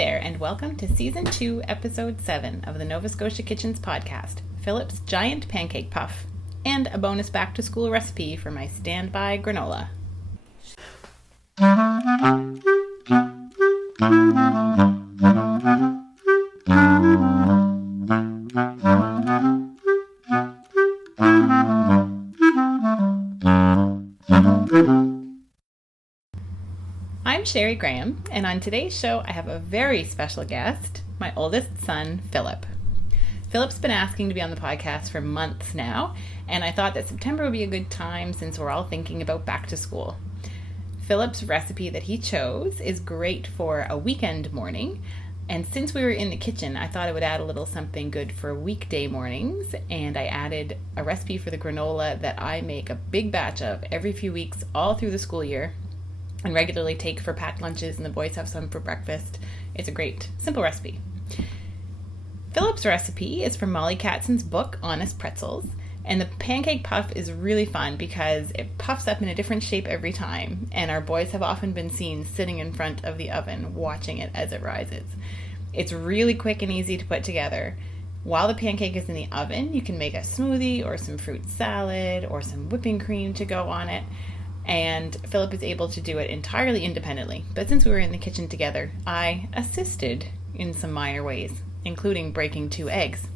there, and welcome to Season 2, Episode 7 of the Nova Scotia Kitchens podcast, Phillip's Giant Pancake Puff, and a bonus back-to-school recipe for my standby granola. I'm Sherrie Graham, and on today's show I have a very special guest, my oldest son, Phillip. Phillip's been asking to be on the podcast for months now, and I thought that September would be a good time since we're all thinking about back to school. Phillip's recipe that he chose is great for a weekend morning, and since we were in the kitchen, I thought I would add a little something good for weekday mornings, and I added a recipe for the granola that I make a big batch of every few weeks all through the school year and regularly take for packed lunches, and the boys have some for breakfast. It's a great, simple recipe. Phillip's recipe is from Molly Katzen's book, Honest Pretzels, and the pancake puff is really fun because it puffs up in a different shape every time, and our boys have often been seen sitting in front of the oven watching it as it rises. It's really quick and easy to put together. While the pancake is in the oven, you can make a smoothie or some fruit salad or some whipping cream to go on it. And Phillip is able to do it entirely independently. But since we were in the kitchen together, I assisted in some minor ways, including breaking 2 eggs.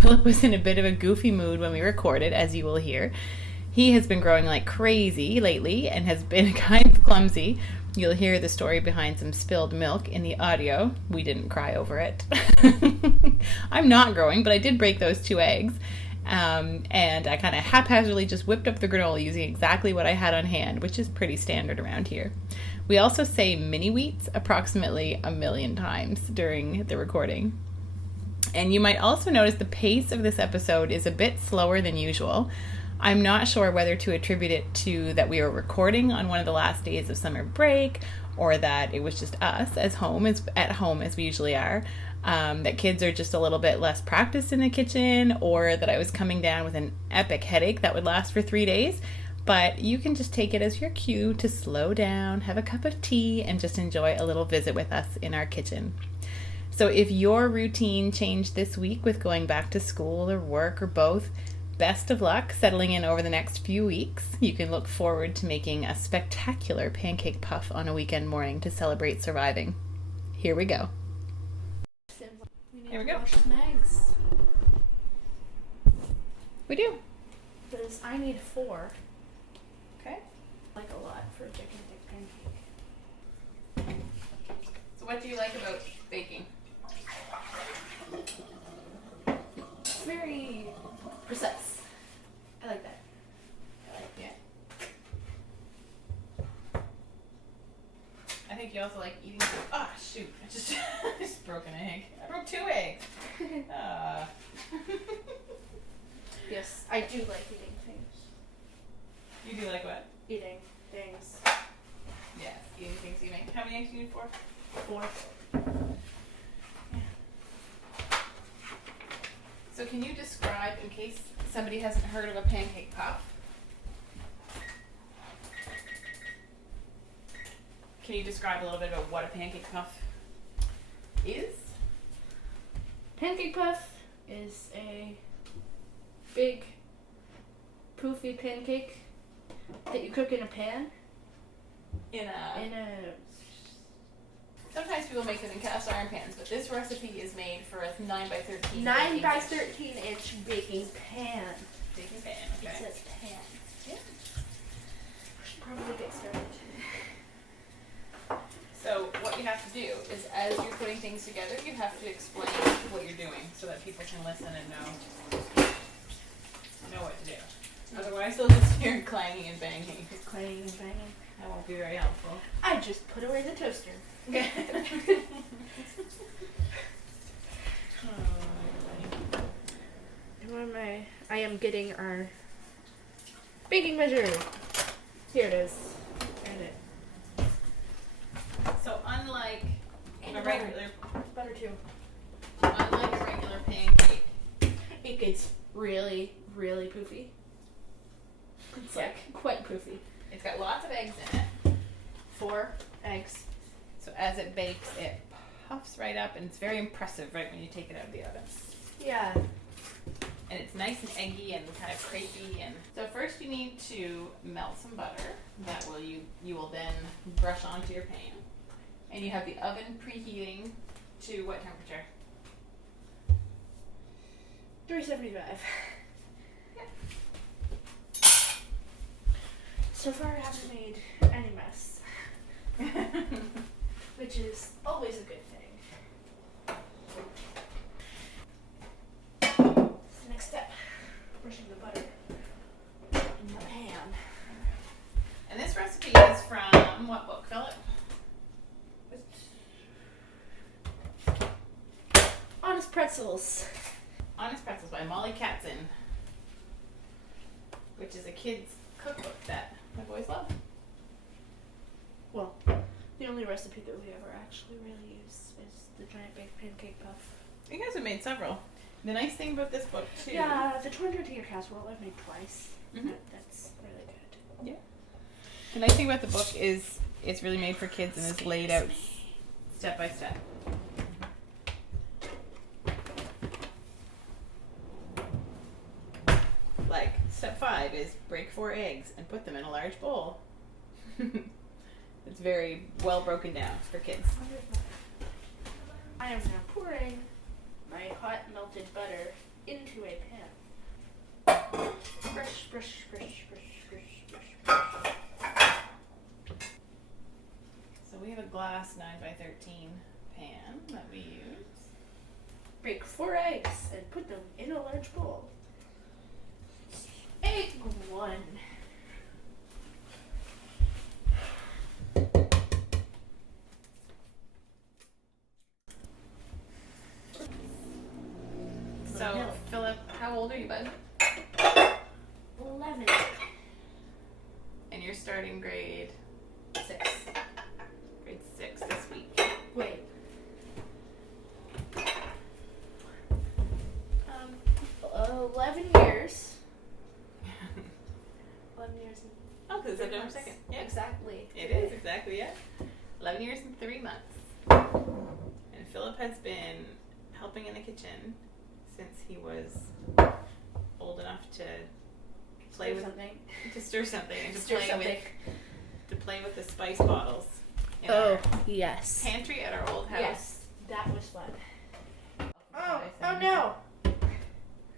Phillip was in a bit of a goofy mood when we recorded, as you will hear. He has been growing like crazy lately and has been kind of clumsy. You'll hear the story behind some spilled milk in the audio. We didn't cry over it. I'm not growing, but I did break those 2 eggs. And I kind of haphazardly just whipped up the granola using exactly what I had on hand, which is pretty standard around here. We also say mini wheats approximately 1,000,000 times during the recording. And you might also notice the pace of this episode is a bit slower than usual. I'm not sure whether to attribute it to that we were recording on one of the last days of summer break, or that it was just us at home as we usually are. That kids are just a little bit less practiced in the kitchen, or that I was coming down with an epic headache that would last for 3 days. But you can just take it as your cue to slow down, have a cup of tea, and just enjoy a little visit with us in our kitchen. So if your routine changed this week with going back to school or work or both, best of luck settling in over the next few weeks. You can look forward to making a spectacular pancake puff on a weekend morning to celebrate surviving. Here we go. Here we go. Wash some eggs. We do. Because I need 4. Okay. Like a lot for a chicken pancake. So what do you like about baking? It's very precise. I like that. Yeah. I think you also like eating. Oh shoot! I just broke an egg. I broke 2 eggs. Yes, I do like eating things. You do like what? Eating things. Yeah, eating things you make. How many eggs do you need for? 4. Yeah. So can you describe, in case somebody hasn't heard of a pancake puff, can you describe a little bit about what a pancake puff is? Pancake puff is a big, poofy pancake that you cook in a pan. Sometimes people make them in cast iron pans, but this recipe is made for a 9x13 9 by 13 inch baking pan. Baking pan, okay. It says pan. Yeah. We should probably get started. So what you have to do is, as you're putting things together, you have to explain what you're doing so that people can listen and know what to do. Otherwise, they'll just hear clanging and banging. Clanging and banging. That won't be very helpful. I just put away the toaster. I am getting our baking measure. Here it is. And it. So unlike And a butter. regular pancake, It gets really, really poofy. It's like quite poofy. it's got lots of eggs in it. 4 eggs. So as it bakes, it puffs puffs right up, and it's very impressive right when you take it out of the oven. Yeah. And it's nice and eggy and kind of crepey. And so first you need to melt some butter that you will then brush onto your pan. And you have the oven preheating to what temperature? 375. Yeah. So far I haven't made any mess, which is always a good thing. So the next step, brushing the butter in the pan. And this recipe is from what book, Phillip? Honest Pretzels. Honest Pretzels by Molly Katzen, which is a kid's cookbook that my boys love. Well, the only recipe that we ever actually really use is the giant baked pancake puff. You guys have made several. The nice thing about this book too. Yeah, the tortilla tortilla casserole I've made twice. Mhm. That's really good. Yeah. The nice thing about the book is it's really made for kids and is laid out step by step. Like step 5 is break 4 eggs and put them in a large bowl. It's very well broken down for kids. I am now pouring my hot melted butter into a pan. Brush, brush, brush, brush, brush, brush, brush. So we have a glass 9x13 pan that we use. Break 4 eggs and put them in a large bowl. Egg 1. So, Milk. Phillip, how old are you, bud? 11. And you're starting grade 6. grade 6 this week. Wait. 11 years. 11 years and Oh, because it's 3 September months. 2nd. Yeah. Exactly. It is, exactly, yeah. 11 years and 3 months. And Phillip has been helping in the kitchen since he was old enough to play with something. to stir something and to Stir play something. with the spice bottles in our yes. pantry at our old house. Yes, that was fun. Oh no!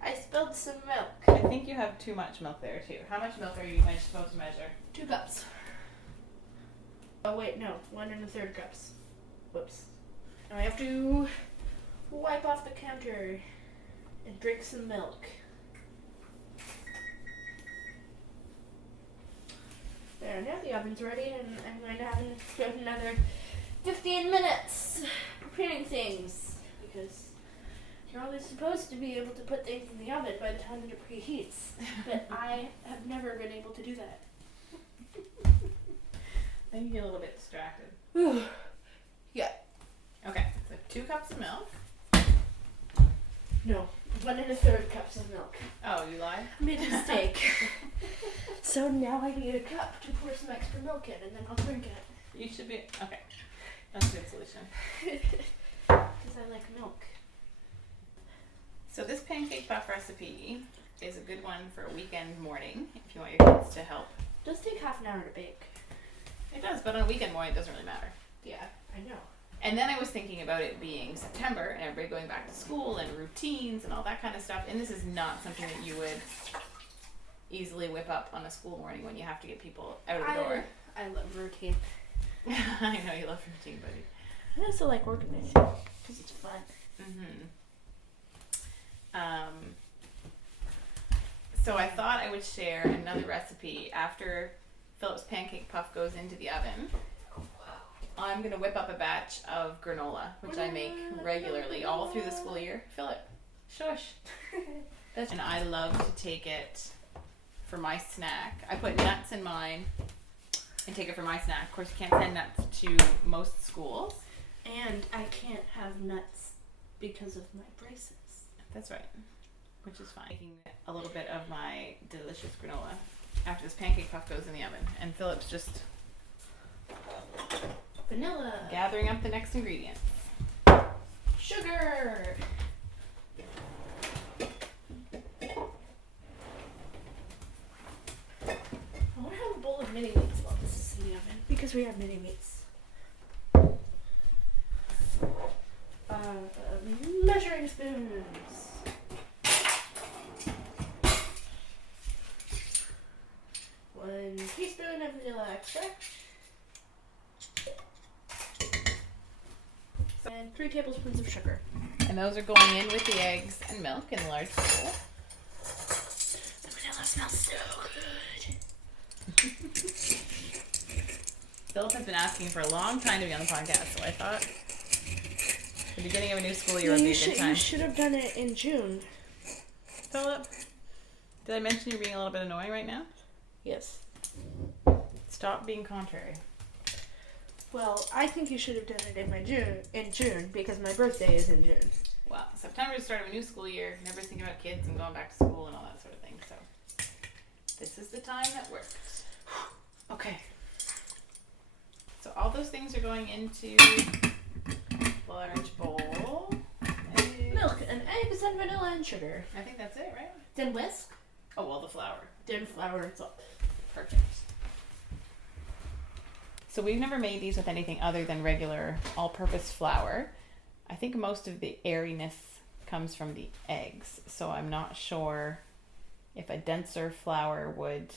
I spilled some milk. I think you have too much milk there too. How much milk are you supposed to measure? 2 cups. Oh wait, no, 1 1/3 cups. Whoops. Now I have to wipe off the counter and drink some milk. There, now the oven's ready, and I'm going to have another 15 minutes preparing things, because you're always supposed to be able to put things in the oven by the time that it preheats, but I have never been able to do that. I think you get a little bit distracted. Yeah. Okay, so 2 cups of milk. No, 1 1/3 cups of milk. Oh, you lied? I made a mistake. So now I need a cup to pour some extra milk in, and then I'll drink it. You should be okay. That's a good solution. Because I like milk. So this pancake puff recipe is a good one for a weekend morning if you want your kids to help. It does take half an hour to bake. It does, but on a weekend morning it doesn't really matter. Yeah, I know. And then I was thinking about it being September and everybody going back to school and routines and all that kind of stuff. And this is not something that you would easily whip up on a school morning when you have to get people out of the door. I love routine. I know you love routine, buddy. I also like organizing because it's fun. So I thought I would share another recipe after Phillip's pancake puff goes into the oven. I'm going to whip up a batch of granola, which I make regularly all through the school year. Phillip, shush. And I love to take it for my snack. I put nuts in mine and take it for my snack. Of course, you can't send nuts to most schools. And I can't have nuts because of my braces. That's right, which is fine. Making a little bit of my delicious granola after this pancake puff goes in the oven. And Phillip's just Vanilla. gathering up the next ingredients. because we have mini meats. Measuring spoons. One teaspoon of vanilla extract. And 3 tablespoons of sugar. And those are going in with the eggs and milk in a large bowl. The vanilla smells so good. Phillip has been asking for a long time to be on the podcast, so I thought the beginning of a new school year would be a good time. You should have done it in June. Phillip, did I mention you're being a little bit annoying right now? Yes. Stop being contrary. Well, I think you should have done it in June because my birthday is in June. Well, September is the start of a new school year. Never thinking about kids and going back to school and all that sort of thing. So this is the time that works. Okay. So all those things are going into a large bowl. Milk and eggs and vanilla and sugar. I think that's it, right? Then whisk. Oh, well, the flour. Then flour and salt. Perfect. So we've never made these with anything other than regular all-purpose flour. I think most of the airiness comes from the eggs, so I'm not sure if a denser flour would,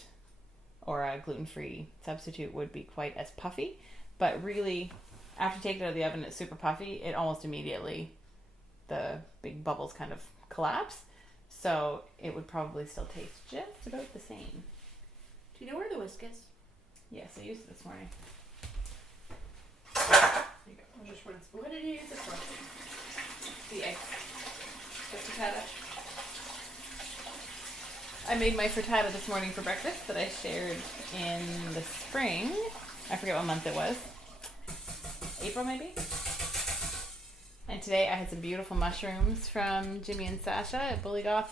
or a gluten-free substitute would be quite as puffy. But really, after you take it out of the oven, it's super puffy. It almost immediately, the big bubbles kind of collapse. So it would probably still taste just about the same. Do you know where the whisk is? Yes, I used it this morning. There you go. I'll just run a spoon. What did you use it for? The eggs. The frittata. I made my frittata this morning for breakfast that I shared in the spring. I forget what month it was. April maybe? And today I had some beautiful mushrooms from Jimmy and Sasha at Bullygoff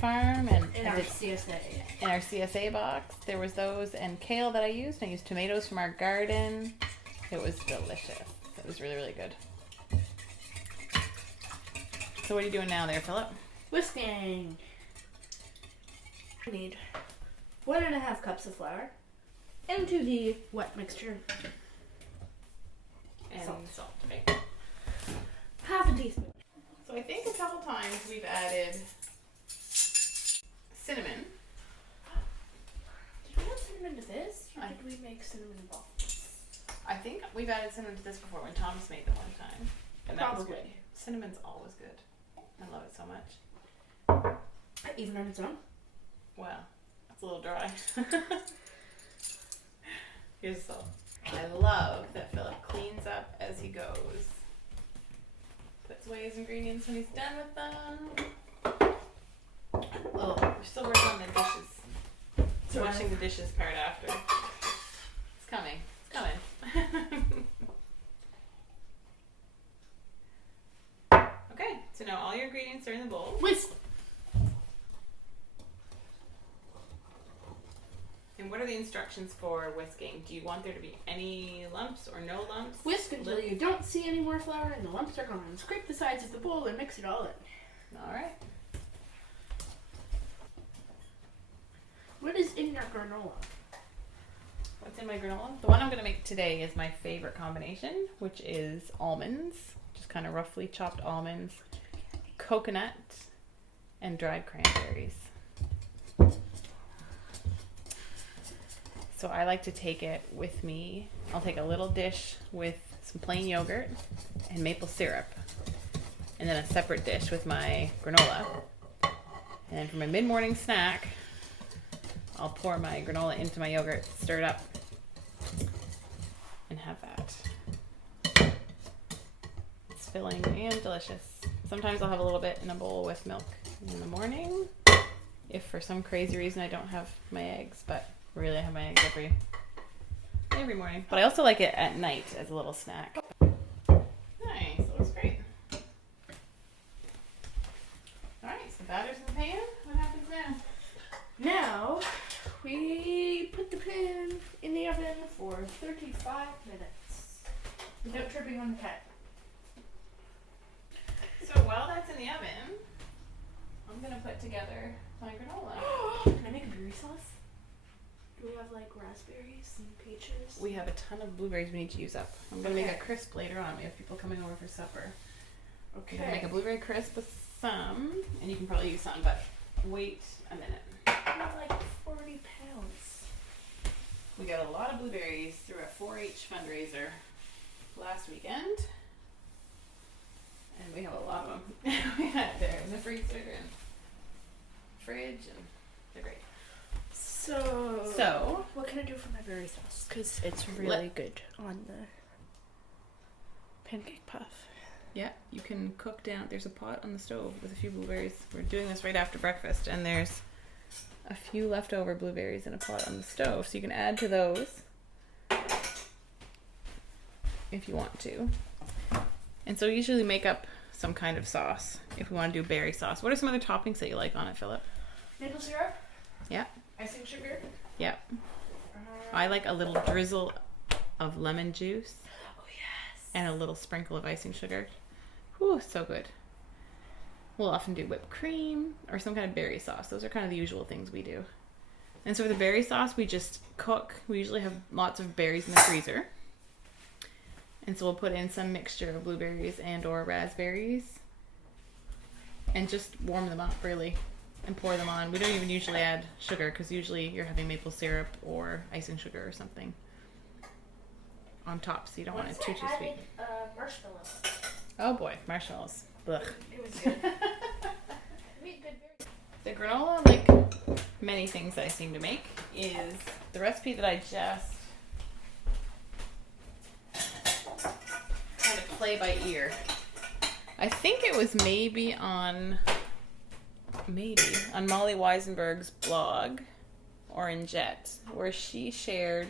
Farm. And In our CSA. In our CSA box. There was those and kale that I used. I used tomatoes from our garden. It was delicious. It was really, really good. So what are you doing now there, Phillip? Whisking. I need 1.5 cups of flour into the wet mixture. And salt. Okay. Half a teaspoon. So I think a couple times we've added cinnamon. Did we add cinnamon to this? Or did we make cinnamon balls? I think we've added cinnamon to this before when Thomas made them one time. And that was Probably. good. Cinnamon's always good. I love it so much. Even on its own? Well, it's a little dry. Here's the salt. I love that Phillip cleans up as he goes. Puts away his ingredients when he's done with them. Oh, we're still working on the dishes. It's washing the dishes part after. It's coming. It's coming. Okay, so now all your ingredients are in the bowl. Whisk! And what are the instructions for whisking? Do you want there to be any lumps or no lumps? Whisk until you don't see any more flour and the lumps are gone. Scrape the sides of the bowl and mix it all in. Alright. What is in your granola? What's in my granola? The one I'm going to make today is my favorite combination, which is almonds. Just kind of roughly chopped almonds, coconut, and dried cranberries. So I like to take it with me. I'll take a little dish with some plain yogurt and maple syrup. And then a separate dish with my granola. And then for my mid-morning snack, I'll pour my granola into my yogurt, stir it up, and have that. It's filling and delicious. Sometimes I'll have a little bit in a bowl with milk in the morning, if for some crazy reason I don't have my eggs, but really I have my eggs every morning. But I also like it at night as a little snack. Nice, that looks great. Alright, so the batter's in the pan. What happens now? Now, we put the pan in the oven for 35 minutes without tripping on the cat. So while that's in the oven, I'm going to put together my granola. Can I make a berry sauce? Do Do we have like raspberries and peaches? We have a ton of blueberries we need to use up. I'm going to make a crisp later on. We have people coming over for supper. Okay. I'm going to make a blueberry crisp with some, and you can probably use some, but wait a minute. I have like 40 pounds. We got a lot of blueberries through a 4-H fundraiser last weekend. And we have a lot of them. We had there in the freezer and fridge, and they're great. So what can I do for my berry sauce? Because it's really good on the pancake puff. Yeah, you can cook down. There's a pot on the stove with a few blueberries. We're doing this right after breakfast, and there's a few leftover blueberries in a pot on the stove, so you can add to those if you want to. And so we usually make up some kind of sauce if we want to do berry sauce. What are some other toppings that you like on it, Phillip? Maple syrup. Yeah. Icing sugar. Yeah. I like a little drizzle of lemon juice. Oh yes. And a little sprinkle of icing sugar. Whew, so good. We'll often do whipped cream or some kind of berry sauce. Those are kind of the usual things we do. And so for the berry sauce, we just cook. We usually have lots of berries in the freezer. And so we'll put in some mixture of blueberries and or raspberries and just warm them up really and pour them on. We don't even usually add sugar because usually you're having maple syrup or icing sugar or something on top, so you don't want it too sweet. Marshmallows. Oh boy, marshmallows. Ugh. It was good. The granola, like many things I seem to make, is the recipe that I just kind of play by ear. I think it was maybe on Molly Weisenberg's blog or in Jet, where she shared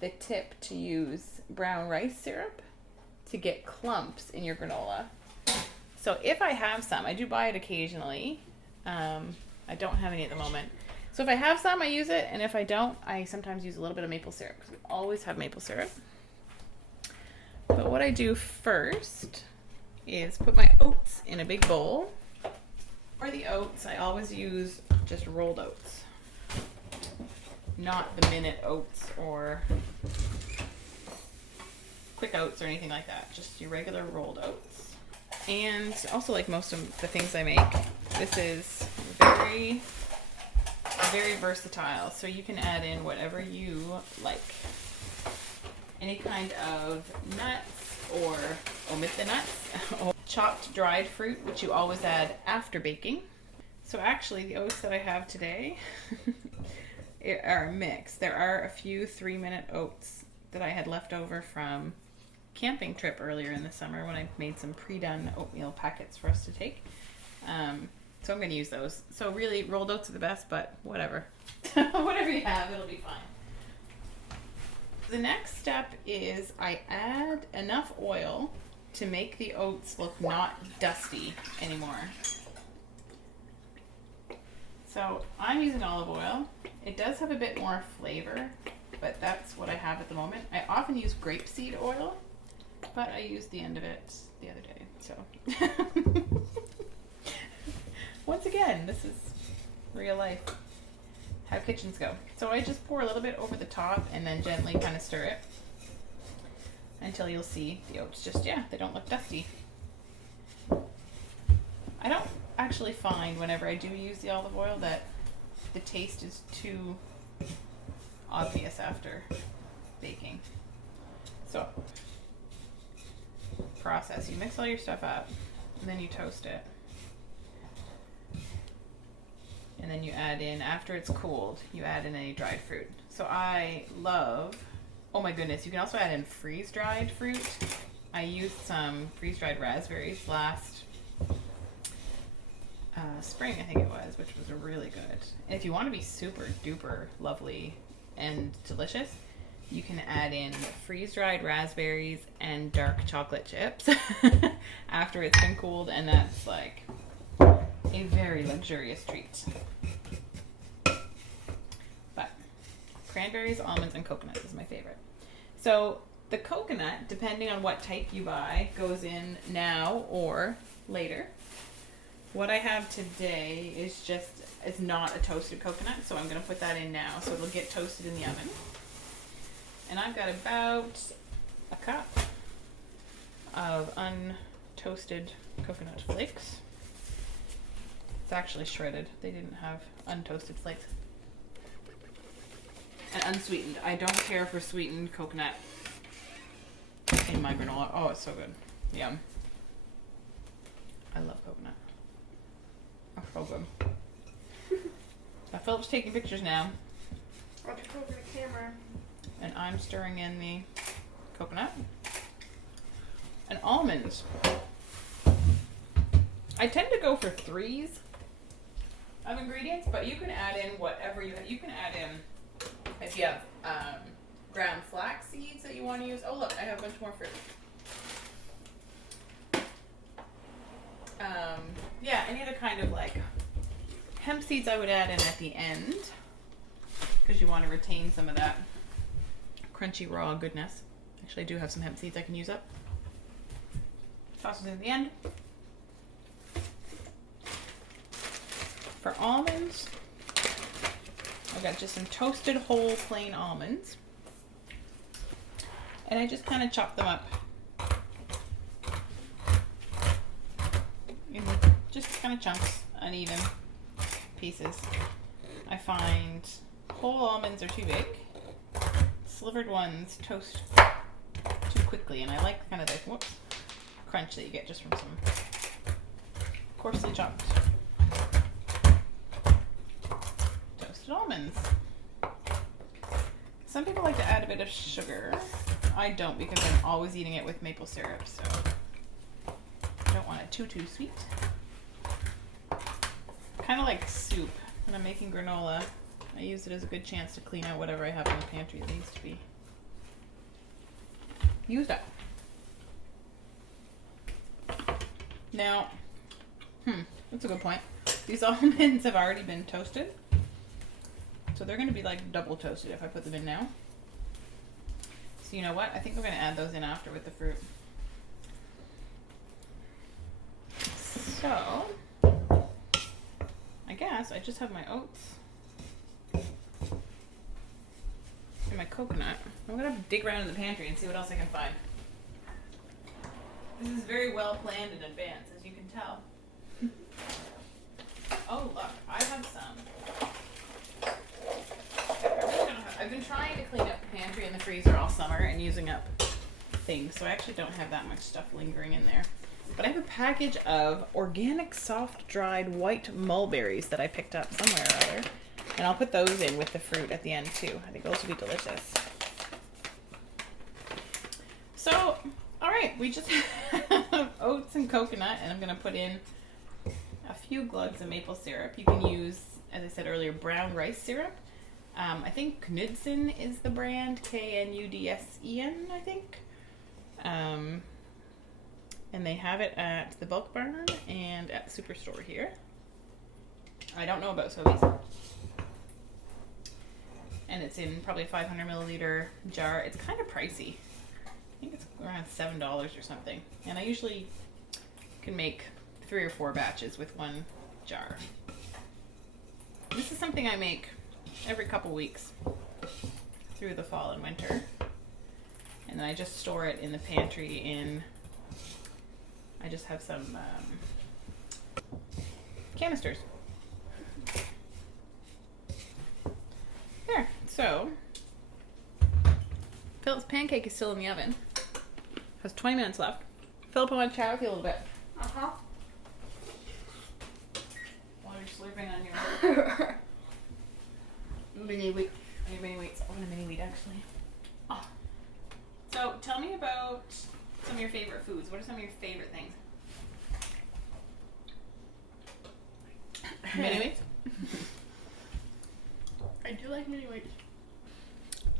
the tip to use brown rice syrup to get clumps in your granola. So if I have some, I do buy it occasionally. I don't have any at the moment. So if I have some, I use it, and if I don't, I sometimes use a little bit of maple syrup because we always have maple syrup. But what I do first is put my oats in a big bowl. For the oats, I always use just rolled oats, not the minute oats or quick oats or anything like that. Just your regular rolled oats. And also, like most of the things I make, this is very, very versatile. So you can add in whatever you like. Any kind of nuts or omit the nuts. Chopped dried fruit, which you always add after baking. So actually, the oats that I have today are a mix. There are a few 3-minute oats that I had left over from camping trip earlier in the summer when I made some pre-done oatmeal packets for us to take. So I'm going to use those. So really, rolled oats are the best, but whatever. Whatever you have, it'll be fine. The next step is I add enough oil to make the oats look not dusty anymore. So I'm using olive oil. It does have a bit more flavor, but that's what I have at the moment. I often use grapeseed oil, but I used the end of it the other day. So once again, this is real life. How kitchens go. So I just pour a little bit over the top and then gently kind of stir it until you'll see the oats just, they don't look dusty. I don't actually find whenever I do use the olive oil that the taste is too obvious after baking. So, process. You mix all your stuff up and then you toast it. And then you add in, after it's cooled, you add in any dried fruit. So I love, oh my goodness, you can also add in freeze-dried fruit. I used some freeze-dried raspberries last spring, I think it was, which was really good. And if you want to be super duper lovely and delicious, you can add in freeze-dried raspberries and dark chocolate chips after it's been cooled, and that's like a very luxurious treat. But cranberries, almonds, and coconut is my favorite. So the coconut, depending on what type you buy, goes in now or later. What I have today is it's not a toasted coconut, so I'm going to put that in now so it'll get toasted in the oven. And I've got about a cup of untoasted coconut flakes. It's actually shredded. They didn't have untoasted flakes. And unsweetened. I don't care for sweetened coconut in my granola. Oh, it's so good. Yum. I love coconut. Oh, so good. Now Philip's taking pictures now. I'll just over the camera. And I'm stirring in the coconut. And almonds. I tend to go for 3s of ingredients, but you can add in whatever you have. You can add in, if you have ground flax seeds that you want to use. Oh look, I have a bunch more fruit. Yeah, any other kind of like hemp seeds I would add in at the end, because you want to retain some of that crunchy raw goodness. Actually, I do have some hemp seeds I can use up. Toss it in at the end. For almonds, I've got just some toasted whole plain almonds. And I just kind of chop them up in just kind of chunks, uneven pieces. I find whole almonds are too big. Slivered ones toast too quickly, and I like kind of the crunch that you get just from some coarsely chopped toasted almonds. Some people like to add a bit of sugar. I don't, because I'm always eating it with maple syrup, so I don't want it too sweet. Kind of like soup. When I'm making granola, I use it as a good chance to clean out whatever I have in the pantry that needs to be used up. Now, that's a good point. These almonds have already been toasted, so they're going to be like double toasted if I put them in now. So you know what? I think we're going to add those in after with the fruit. So, I guess I just have my oats and my coconut. I'm going to dig around in the pantry and see what else I can find. This is very well planned in advance, as you can tell. Oh, look, I have some. I've been trying to clean up the pantry and the freezer all summer and using up things, so I actually don't have that much stuff lingering in there. But I have a package of organic soft dried white mulberries that I picked up somewhere or other, and I'll put those in with the fruit at the end too. I think those will be delicious. So, alright, we just have oats and coconut, and I'm going to put in a few glugs of maple syrup. You can use, as I said earlier, brown rice syrup. I think Knudsen is the brand, Knudsen, I think. And they have it at the Bulk Barn and at the Superstore here. I don't know about Sobeys. And it's in probably a 500 milliliter jar. It's kind of pricey. I think it's around $7 or something. And I usually can make 3 or 4 batches with one jar. This is something I make every couple weeks through the fall and winter. And then I just store it in the pantry I just have some canisters. There, so Philip's pancake is still in the oven. Has 20 minutes left. Philip, I want to chat with you a little bit. Uh-huh. While you're slurping on your Mini wheat. Your mini wheats. I want a mini wheat actually. Oh. So tell me about some of your favorite foods. What are some of your favorite things? Mini wheats? I do like mini wheats.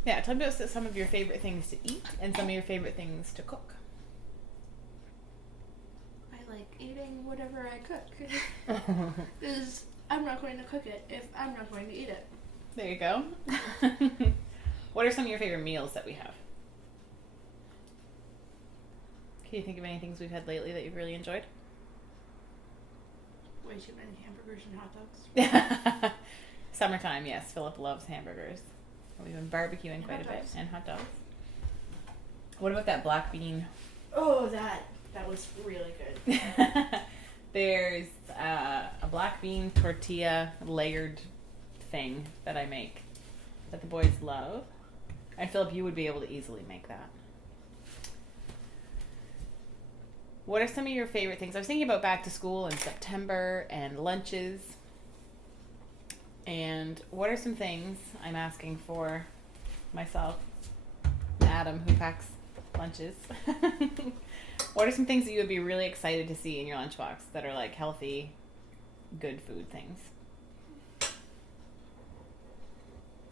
Yeah, tell me about some of your favorite things to eat and some of your favorite things to cook. I like eating whatever I cook. Because I'm not going to cook it if I'm not going to eat it. There you go. What are some of your favorite meals that we have? Can you think of any things we've had lately that you've really enjoyed? Way too many hamburgers and hot dogs. Summertime, yes. Philip loves hamburgers. We've been barbecuing quite a bit. And hot dogs. What about that black bean? Oh, that was really good. There's a black bean tortilla layered thing that I make that the boys love. And Philip, you would be able to easily make that. What are some of your favorite things? I was thinking about back to school in September and lunches. And what are some things I'm asking for myself, Adam, who packs lunches? What are some things that you would be really excited to see in your lunchbox that are like healthy, good food things?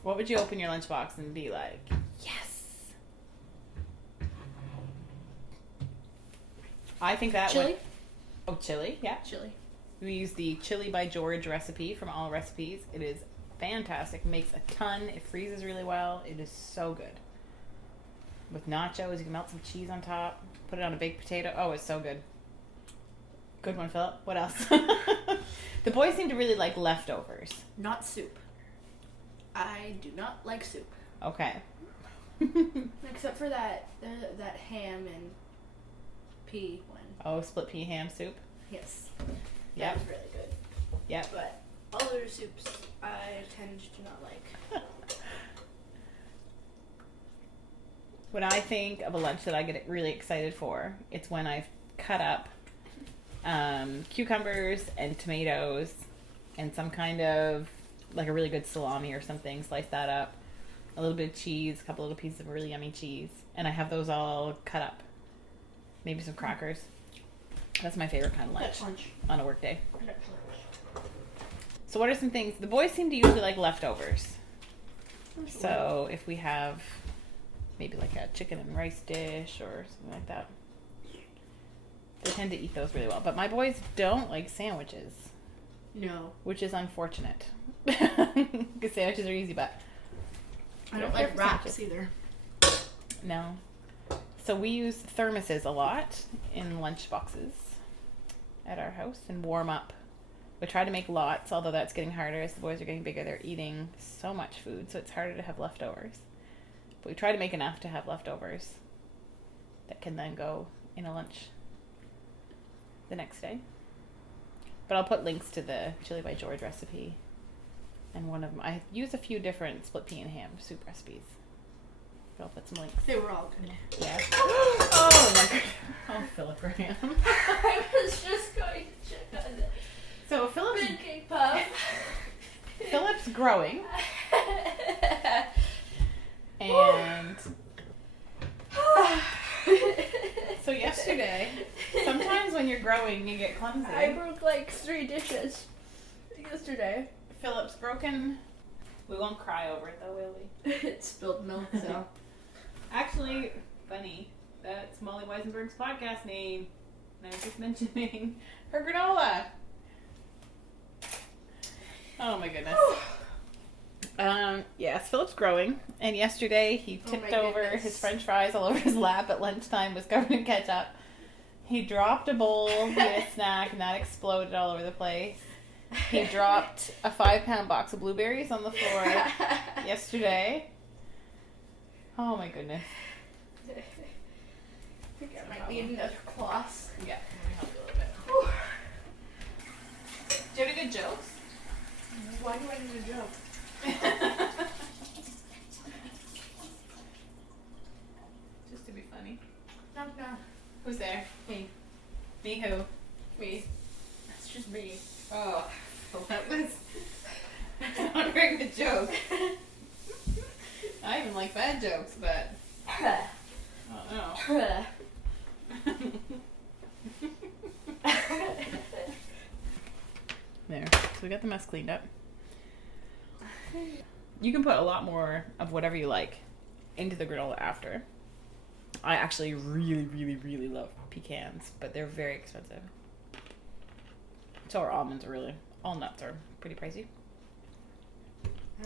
What would you open your lunchbox and be like, yes? I think that chili? Oh, chili, yeah. Chili. We use the Chili by George recipe from All Recipes. It is fantastic. Makes a ton. It freezes really well. It is so good. With nachos, you can melt some cheese on top. Put it on a baked potato. Oh, it's so good. Good one, Philip. What else? The boys seem to really like leftovers. Not soup. I do not like soup. Okay. Except for that ham and pea one. Oh, split pea ham soup? Yes. Yep. That was really good. Yep. But other soups I tend to not like. When I think of a lunch that I get really excited for, it's when I've cut up cucumbers and tomatoes and some kind of, like a really good salami or something, slice that up, a little bit of cheese, a couple little pieces of really yummy cheese, and I have those all cut up. Maybe some crackers. That's my favorite kind of lunch on a work day. So what are some things? The boys seem to usually like leftovers. So if we have maybe like a chicken and rice dish or something like that, they tend to eat those really well. But my boys don't like sandwiches. No. Which is unfortunate. Because sandwiches are easy, but I don't like wraps either. No. So we use thermoses a lot in lunch boxes at our house and warm up. We try to make lots, although that's getting harder as the boys are getting bigger. They're eating so much food, so it's harder to have leftovers. But we try to make enough to have leftovers that can then go in a lunch the next day. But I'll put links to the Chili by George recipe. And one of them, I use a few different split pea and ham soup recipes. But I'll put some links. They were all good. Yeah. Oh my god. Oh, Philip Graham. I was just going to check on it. So Philip's Pancake puff. Philip's growing. And so yesterday, sometimes when you're growing, you get clumsy. I broke like 3 dishes yesterday. Philip's broken. We won't cry over it though, will we? It spilled milk, so. Actually, funny. That's Molly Weisenberg's podcast name. And I was just mentioning her granola. Oh my goodness. Yes, Philip's growing, and yesterday he tipped over his french fries all over his lap at lunchtime, was covered in ketchup. He dropped a bowl, he had a snack, and that exploded all over the place. He dropped a 5-pound box of blueberries on the floor yesterday. Oh my goodness. I think I might need another cloth. Yeah, let me help you a little bit. Do you have any good jokes? Why do I need a joke? Just to be funny. Knock knock. Who's there? Me. Me who? Me. That's just me. Oh, well, that was not a very good joke. I even like bad jokes, but oh no. There. So we got the mess cleaned up. You can put a lot more of whatever you like into the granola after. I actually really, really, really love pecans, but they're very expensive. So are almonds, are really. All nuts are pretty pricey.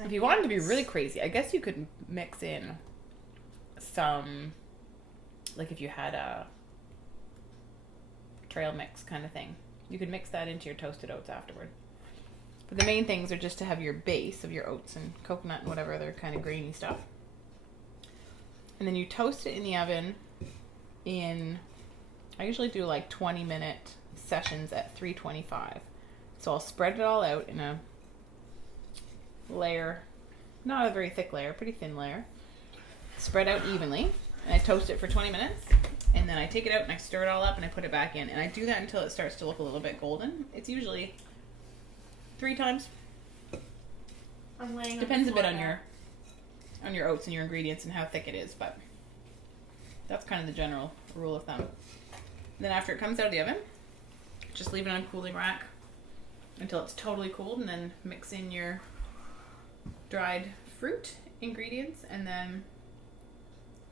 If you wanted to be really crazy, I guess you could mix in some, like if you had a trail mix kind of thing. You can mix that into your toasted oats afterward. But the main things are just to have your base of your oats and coconut and whatever other kind of grainy stuff. And then you toast it in the oven I usually do like 20-minute sessions at 325. So I'll spread it all out in a layer, not a very thick layer, pretty thin layer. Spread out evenly. And I toast it for 20 minutes. And then I take it out and I stir it all up and I put it back in. And I do that until it starts to look a little bit golden. It's usually 3 times. Depends a bit on your oats and your ingredients and how thick it is, but that's kind of the general rule of thumb. Then after it comes out of the oven, just leave it on a cooling rack until it's totally cold, and then mix in your dried fruit ingredients and then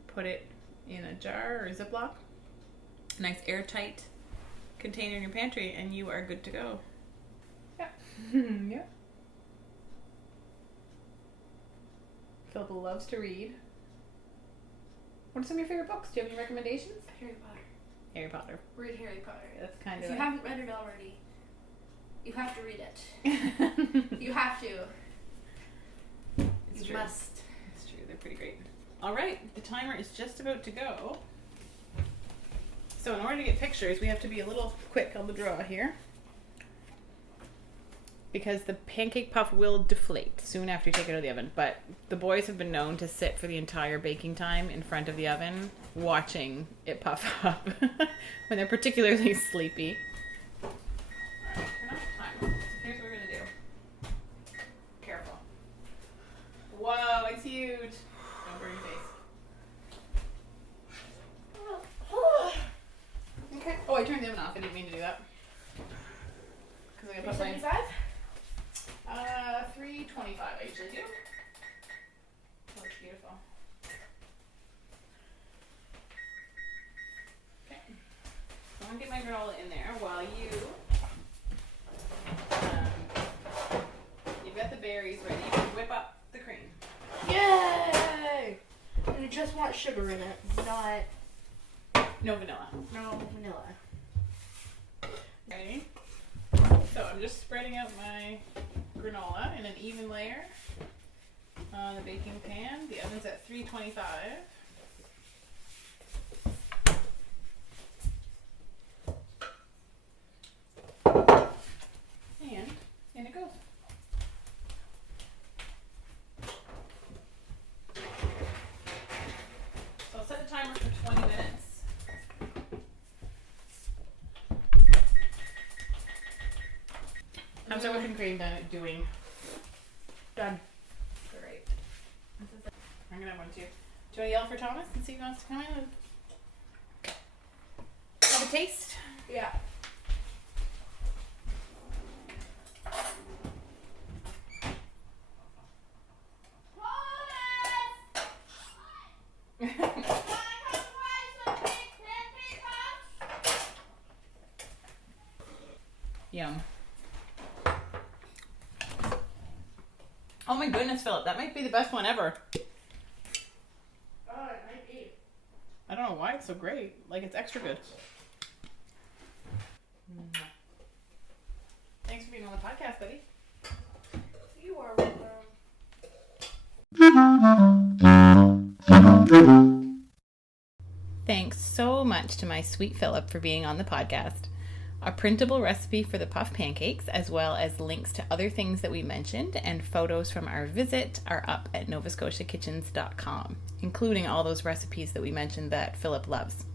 put it in a jar or a Ziploc, a nice airtight container in your pantry, and you are good to go. Yeah. Yeah. Philip loves to read. What are some of your favorite books? Do you have any recommendations? Harry Potter. Harry Potter. Read Harry Potter. That's kind If of you haven't read it already, you have to read it. You have to. It's You true. must. It's true. They're pretty great. All right. The timer is just about to go. So in order to get pictures, we have to be a little quick on the draw here, because the pancake puff will deflate soon after you take it out of the oven. But the boys have been known to sit for the entire baking time in front of the oven watching it puff up when they're particularly sleepy. All right, turn off the timer. Here's what we're going to do. Careful. Whoa, it's huge. Don't burn your face. Okay. Oh, I turned the oven off. I didn't mean to do that. Because I put my... 325 I usually do. Oh, it's beautiful. Okay. So I'm going to get my granola in there while you've got the berries ready. You can whip up the cream. Yay! And you just want sugar in it, not... No vanilla. No vanilla. Okay. So I'm just spreading out my granola in an even layer on the baking pan. The oven's at 325. And in it goes. So I'll set the timer for 20 minutes. How's our whipping cream doing? Done. Great. I'm gonna have one too. Do you want to yell for Thomas and see if he wants to come in and have a taste? Yeah. Yum. Oh my goodness, Philip, that might be the best one ever. Oh, it might be. I don't know why it's so great. Like, it's extra good. Thanks for being on the podcast, buddy. You are welcome. Thanks so much to my sweet Philip for being on the podcast. A printable recipe for the puff pancakes, as well as links to other things that we mentioned and photos from our visit, are up at novascotiakitchens.com, including all those recipes that we mentioned that Philip loves.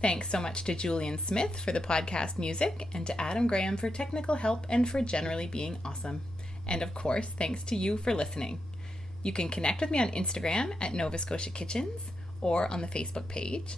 Thanks so much to Julian Smith for the podcast music, and to Adam Graham for technical help and for generally being awesome. And of course, thanks to you for listening. You can connect with me on Instagram at Nova Scotia Kitchens or on the Facebook page.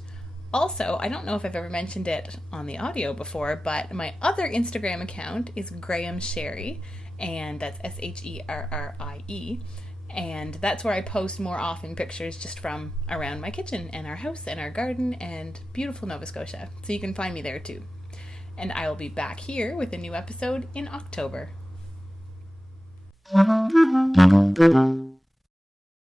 Also, I don't know if I've ever mentioned it on the audio before, but my other Instagram account is Graham Sherrie, and that's Sherrie, and that's where I post more often pictures just from around my kitchen and our house and our garden and beautiful Nova Scotia. So you can find me there too. And I will be back here with a new episode in October.